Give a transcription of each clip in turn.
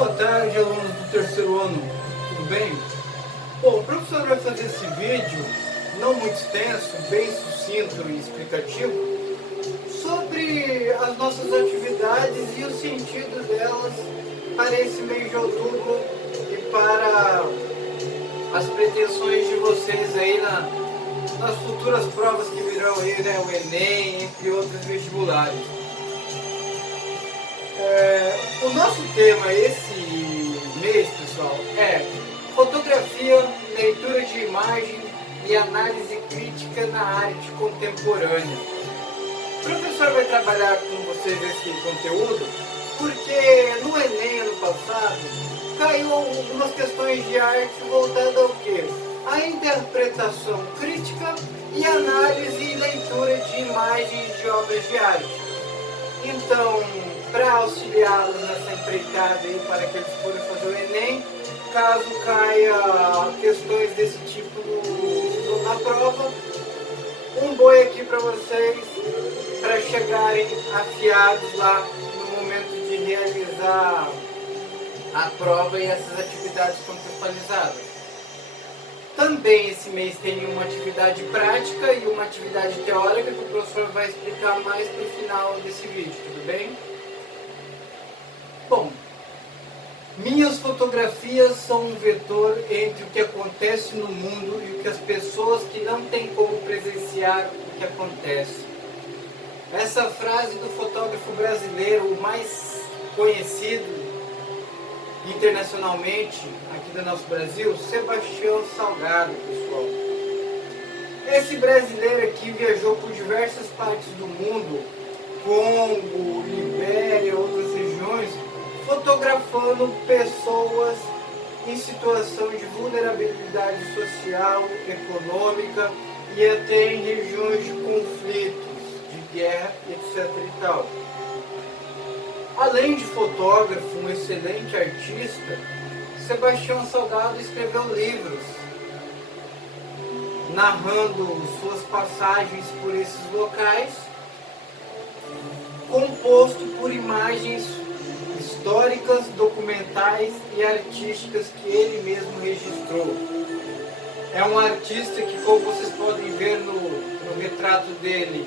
Boa tarde, alunos do terceiro ano, tudo bem? Bom, o professor vai fazer esse vídeo, não muito extenso, bem sucinto e explicativo, sobre as nossas atividades e o sentido delas para esse mês de outubro e para as pretensões de vocês aí nas futuras provas que virão aí, né, o Enem, entre outros vestibulares. O nosso tema esse mês, pessoal, é fotografia, leitura de imagem e análise crítica na arte contemporânea. O professor vai trabalhar com vocês esse conteúdo porque no Enem ano passado caiu algumas questões de arte voltadas ao quê? A interpretação crítica e análise e leitura de imagens de obras de arte. Então, para auxiliá-los nessa empreitada aí, para que eles forem fazer o Enem, caso caia questões desse tipo na prova, um boi aqui para vocês, para chegarem afiados lá no momento de realizar a prova e essas atividades contextualizadas. Também esse mês tem uma atividade prática e uma atividade teórica que o professor vai explicar mais no final desse vídeo, tudo bem? Bom, minhas fotografias são um vetor entre o que acontece no mundo e o que as pessoas que não têm como presenciar o que acontece. Essa frase do fotógrafo brasileiro, o mais conhecido internacionalmente aqui do nosso Brasil, Sebastião Salgado, pessoal. Esse brasileiro aqui viajou por diversas partes do mundo, Congo, Libéria, outras regiões, fotografando pessoas em situação de vulnerabilidade social, econômica e até em regiões de conflitos, de guerra, etc. e tal. Além de fotógrafo, um excelente artista, Sebastião Salgado escreveu livros narrando suas passagens por esses locais, composto por imagens históricas, documentais e artísticas que ele mesmo registrou. É um artista que, como vocês podem ver no retrato dele,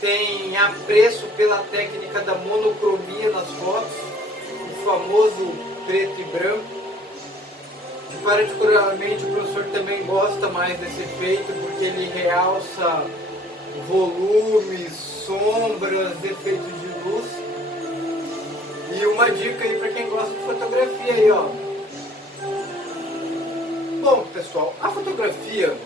tem apreço pela técnica da monocromia nas fotos, o famoso preto e branco, que particularmente o professor também gosta mais desse efeito, porque ele realça volumes, sombras, efeitos de luz. E uma dica aí para quem gosta de fotografia aí, ó. Bom, pessoal, a fotografia,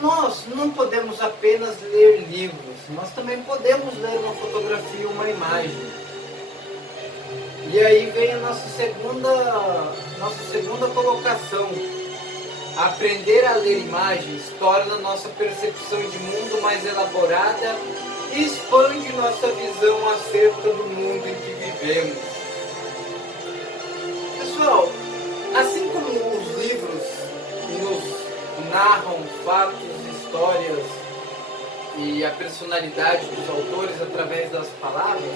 nós não podemos apenas ler livros, nós também podemos ler uma fotografia, uma imagem. E aí vem a nossa segunda colocação. Aprender a ler imagens torna nossa percepção de mundo mais elaborada e expande nossa visão acerca do mundo em que vivemos. Pessoal, assim como os livros nos narram fatos, histórias e a personalidade dos autores através das palavras,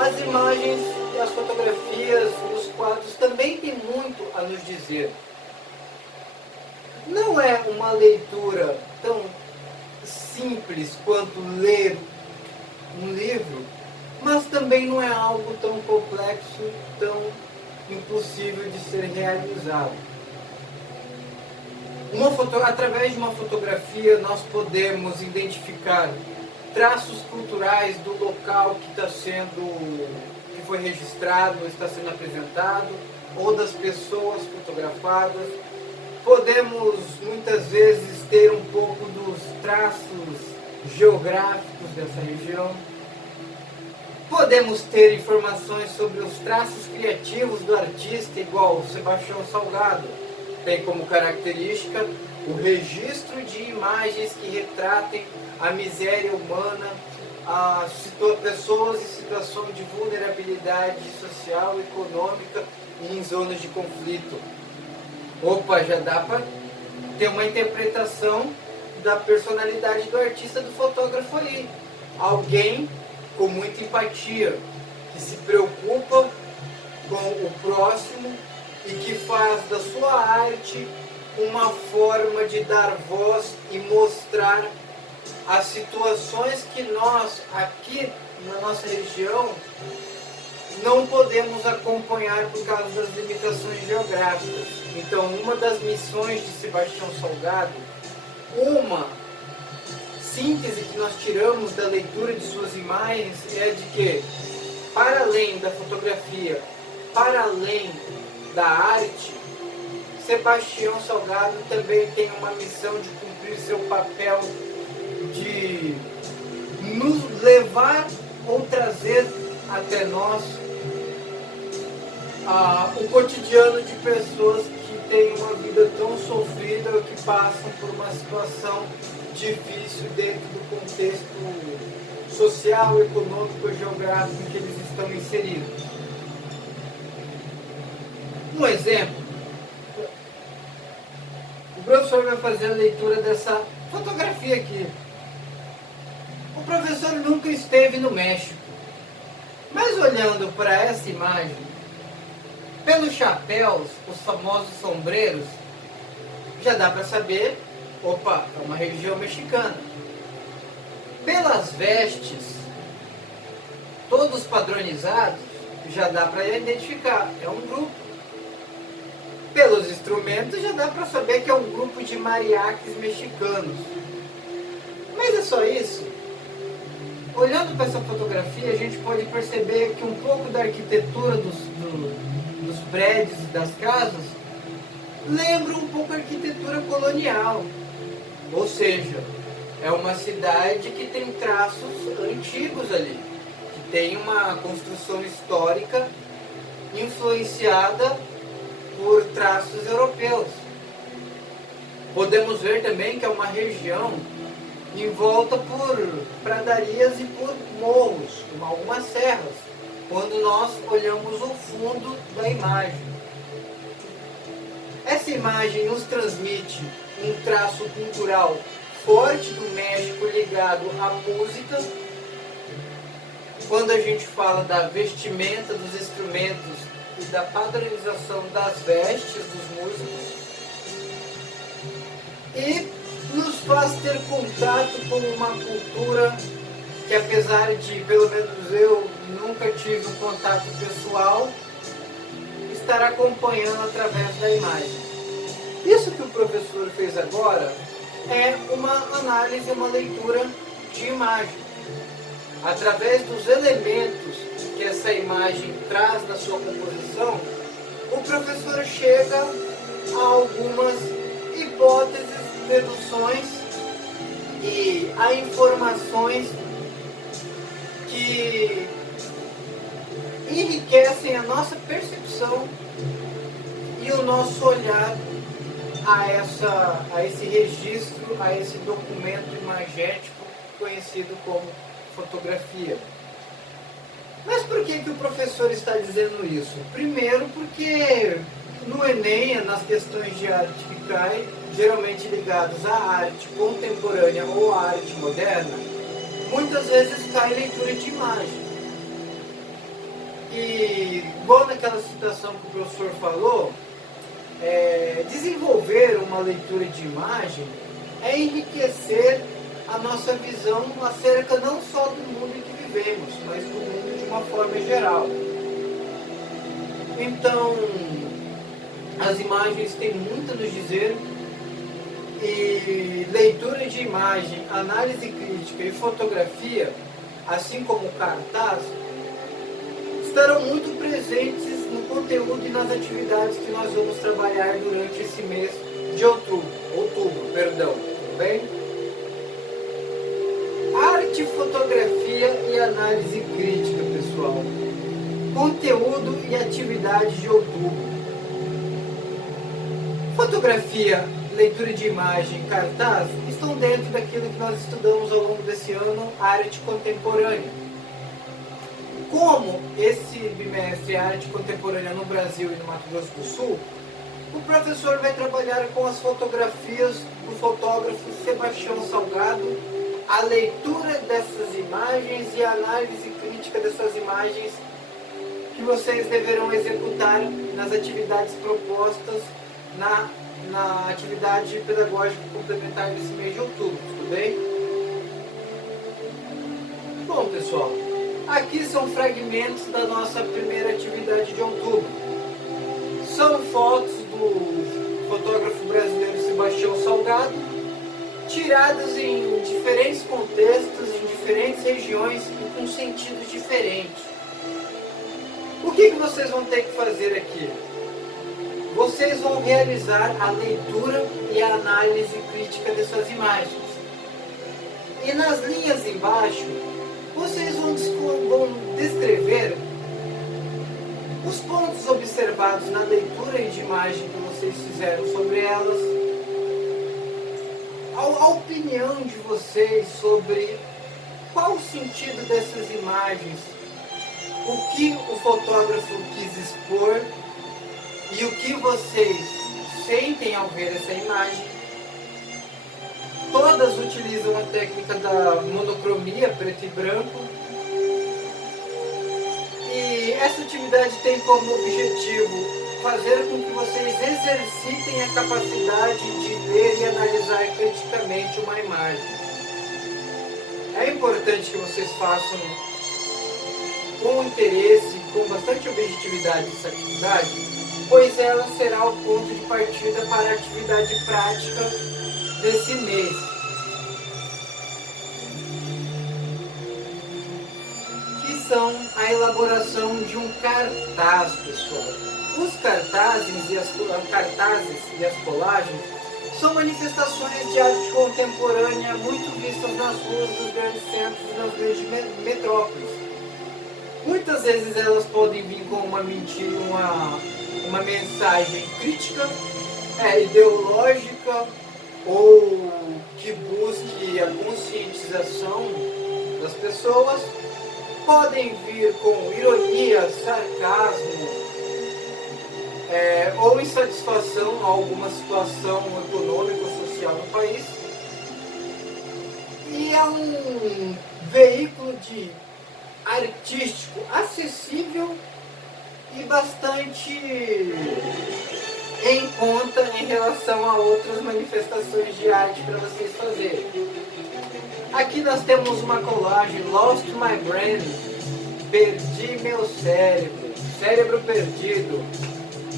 as imagens e as fotografias e os quadros também têm muito a nos dizer. Não é uma leitura tão simples quanto ler um livro, mas também não é algo tão complexo, tão impossível de ser realizado. Através de uma fotografia nós podemos identificar traços culturais do local que foi registrado, está sendo apresentado, ou das pessoas fotografadas. Podemos muitas vezes ter um pouco dos traços geográficos dessa região. Podemos ter informações sobre os traços criativos do artista, igual o Sebastião Salgado. Tem como característica o registro de imagens que retratem a miséria humana, pessoas em situação de vulnerabilidade social, econômica e em zonas de conflito. Opa, já dá para ter uma interpretação da personalidade do artista, do fotógrafo aí. Alguém com muita empatia, que se preocupa com o próximo e que faz da sua arte uma forma de dar voz e mostrar as situações que nós, aqui na nossa região, não podemos acompanhar por causa das limitações geográficas. Então, uma das missões de Sebastião Salgado, uma síntese que nós tiramos da leitura de suas imagens é de que, para além da fotografia, para além da arte, Sebastião Salgado também tem uma missão de cumprir seu papel de nos levar ou trazer até nós o cotidiano de pessoas que têm uma vida tão sofrida ou que passam por uma situação difícil dentro do contexto social, econômico e geográfico em que eles estão inseridos. Um exemplo, o professor vai fazer a leitura dessa fotografia aqui. O professor nunca esteve no México, mas olhando para essa imagem, pelos chapéus, os famosos sombreros, já dá para saber, opa, é uma região mexicana. Pelas vestes, todos padronizados, já dá para identificar, é um grupo. Pelos instrumentos, já dá para saber que é um grupo de mariachis mexicanos. Mas é só isso? Olhando para essa fotografia, a gente pode perceber que um pouco da arquitetura dos prédios e das casas lembra um pouco a arquitetura colonial. Ou seja, é uma cidade que tem traços antigos ali, que tem uma construção histórica influenciada por traços europeus. Podemos ver também que é uma região envolta por pradarias e por morros, como algumas serras, quando nós olhamos o fundo da imagem. Essa imagem nos transmite um traço cultural forte do México ligado à música. Quando a gente fala da vestimenta dos instrumentos e da padronização das vestes dos músicos, e nos faz ter contato com uma cultura que, apesar de, pelo menos eu, nunca tive um contato pessoal, estar acompanhando através da imagem. Isso que o professor fez agora é uma análise, uma leitura de imagem. Através dos elementos que essa imagem traz na sua composição, o professor chega a algumas hipóteses, deduções e a informações que enriquecem a nossa percepção e o nosso olhar a esse registro, a esse documento imagético conhecido como fotografia. Mas por que o professor está dizendo isso? Primeiro porque no Enem, nas questões de arte que caem, geralmente ligadas à arte contemporânea ou à arte moderna, muitas vezes cai leitura de imagem. E, igual naquela citação que o professor falou, desenvolver uma leitura de imagem é enriquecer a nossa visão acerca não só do mundo em que vivemos, mas do mundo de uma forma geral. Então, as imagens têm muito a nos dizer, e leitura de imagem, análise crítica e fotografia, assim como cartaz, estarão muito presentes no conteúdo e nas atividades que nós vamos trabalhar durante esse mês de outubro, tudo bem? Arte, fotografia e análise crítica, pessoal. Conteúdo e atividades de outubro. Fotografia, leitura de imagem, cartaz estão dentro daquilo que nós estudamos ao longo desse ano, arte contemporânea. Como esse bimestre é arte contemporânea no Brasil e no Mato Grosso do Sul, o professor vai trabalhar com as fotografias do fotógrafo Sebastião Salgado, a leitura dessas imagens e a análise crítica dessas imagens que vocês deverão executar nas atividades propostas na atividade pedagógica complementar desse mês de outubro, tudo bem? Bom, pessoal, aqui são fragmentos da nossa primeira atividade de outubro. São fotos do fotógrafo brasileiro Sebastião Salgado, tiradas em diferentes contextos, em diferentes regiões e com sentidos diferentes. O que vocês vão ter que fazer aqui? Vocês vão realizar a leitura e a análise crítica dessas imagens. E nas linhas embaixo, vocês vão descrever os pontos observados na leitura de imagem que vocês fizeram sobre elas, a opinião de vocês sobre qual o sentido dessas imagens, o que o fotógrafo quis expor e o que vocês sentem ao ver essa imagem. Todas utilizam a técnica da monocromia, preto e branco. E essa atividade tem como objetivo fazer com que vocês exercitem a capacidade de ler e analisar criticamente uma imagem. É importante que vocês façam com interesse, com bastante objetividade essa atividade, pois ela será o ponto de partida para a atividade prática desse mês. Que são a elaboração de um cartaz, pessoal. Os cartazes e as colagens são manifestações de arte contemporânea muito vistas nas ruas dos grandes centros e nas grandes metrópoles. Muitas vezes elas podem vir com uma mensagem crítica, ideológica, ou que busque a conscientização das pessoas. Podem vir com ironia, sarcasmo, ou insatisfação a alguma situação econômica ou social no país. E é um veículo artístico acessível e bastante em conta em relação a outras manifestações de arte para vocês fazerem. Aqui nós temos uma colagem, Lost My Brain, perdi meu cérebro, cérebro perdido.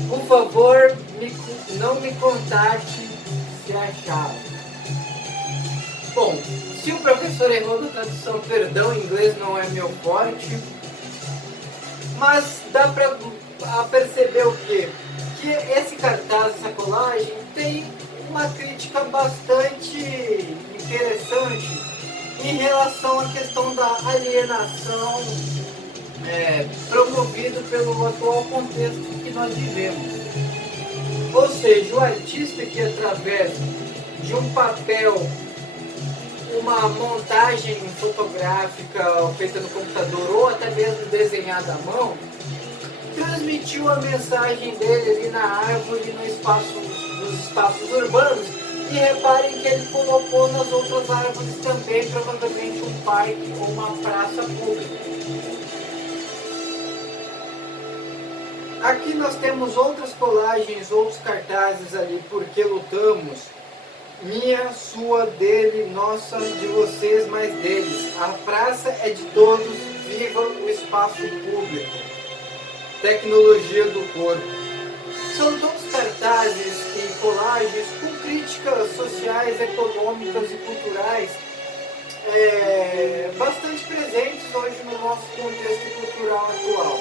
Por favor, não me contate se achar. Bom, se o professor errou na tradução, perdão, inglês não é meu forte, mas dá para perceber o quê? Que esse cartaz, essa colagem, tem uma crítica bastante interessante em relação à questão da alienação promovido pelo atual contexto que nós vivemos. Ou seja, o artista que através de um papel, uma montagem fotográfica feita no computador ou até mesmo desenhada à mão, transmitiu a mensagem dele ali na árvore, nos espaços urbanos. E reparem que ele colocou nas outras árvores também, provavelmente um parque ou uma praça pública. Aqui nós temos outras colagens, outros cartazes ali, porque lutamos. Minha, sua, dele, nossa, de vocês, mais deles. A praça é de todos, viva o espaço público. Tecnologia do corpo. São todos cartazes e colagens com críticas sociais, econômicas e culturais bastante presentes hoje no nosso contexto cultural atual.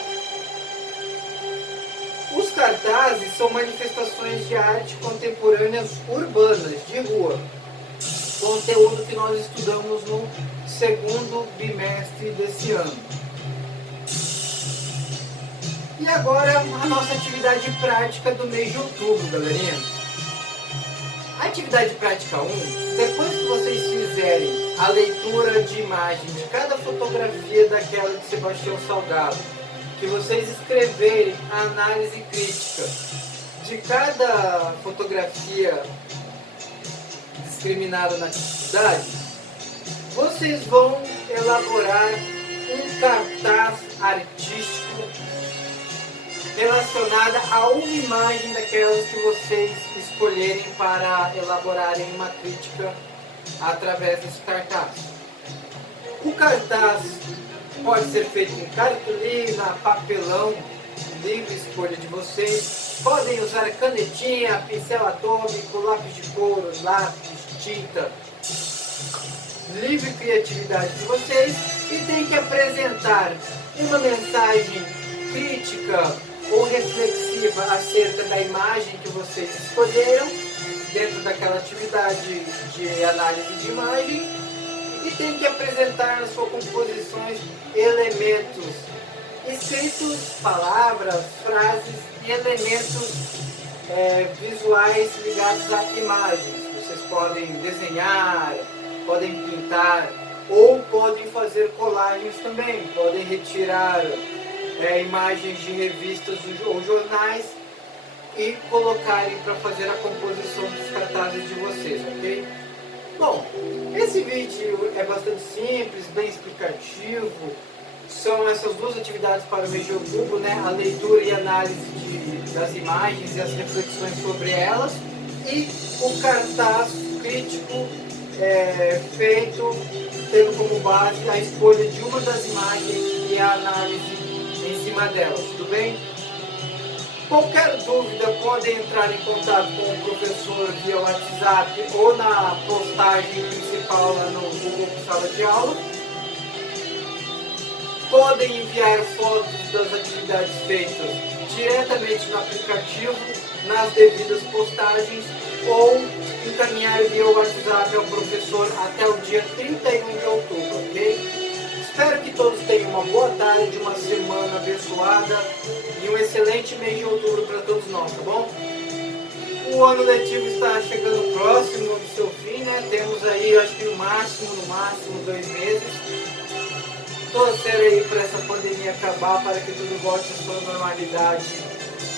Os cartazes são manifestações de arte contemporâneas urbanas, de rua. Conteúdo que nós estudamos no segundo bimestre desse ano. E agora a nossa atividade prática do mês de outubro, galerinha. A atividade prática 1, depois que vocês fizerem a leitura de imagem de cada fotografia daquela de Sebastião Salgado, que vocês escreverem a análise crítica de cada fotografia discriminada na atividade, vocês vão elaborar um cartaz artístico relacionada a uma imagem daquelas que vocês escolherem para elaborarem uma crítica através desse cartaz. O cartaz pode ser feito em cartolina, papelão, livre escolha de vocês. Podem usar canetinha, pincel atômico, lápis de couro, lápis, tinta. Livre criatividade de vocês, e tem que apresentar uma mensagem crítica ou reflexiva acerca da imagem que vocês escolheram dentro daquela atividade de análise de imagem, e tem que apresentar nas suas composições elementos escritos, palavras, frases e elementos visuais ligados a imagens. Vocês podem desenhar, podem pintar, ou podem fazer colagens também, podem retirar imagens de revistas ou jornais e colocarem para fazer a composição dos cartazes de vocês, ok? Bom, esse vídeo é bastante simples, bem explicativo. São essas duas atividades para o mês de outubro, né? A leitura e análise das imagens e as reflexões sobre elas, e o cartaz crítico feito tendo como base a escolha de uma das imagens e a análise em cima delas, tudo bem? Qualquer dúvida, podem entrar em contato com o professor via WhatsApp ou na postagem principal lá no Google Sala de Aula. Podem enviar fotos das atividades feitas diretamente no aplicativo, nas devidas postagens, ou encaminhar via WhatsApp ao professor até o dia 31 de outubro, ok? Espero que todos tenham uma boa tarde, uma semana abençoada e um excelente mês de outubro para todos nós, tá bom? O ano letivo está chegando próximo do seu fim, né? Temos aí, acho que no máximo 2 meses. Torcer aí para essa pandemia acabar, para que tudo volte à sua normalidade,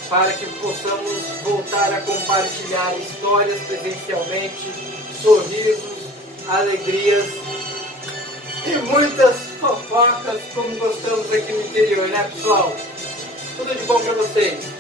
para que possamos voltar a compartilhar histórias presencialmente, sorrisos, alegrias e muitas fofocas, como gostamos aqui no interior, né, pessoal? Tudo de bom para vocês!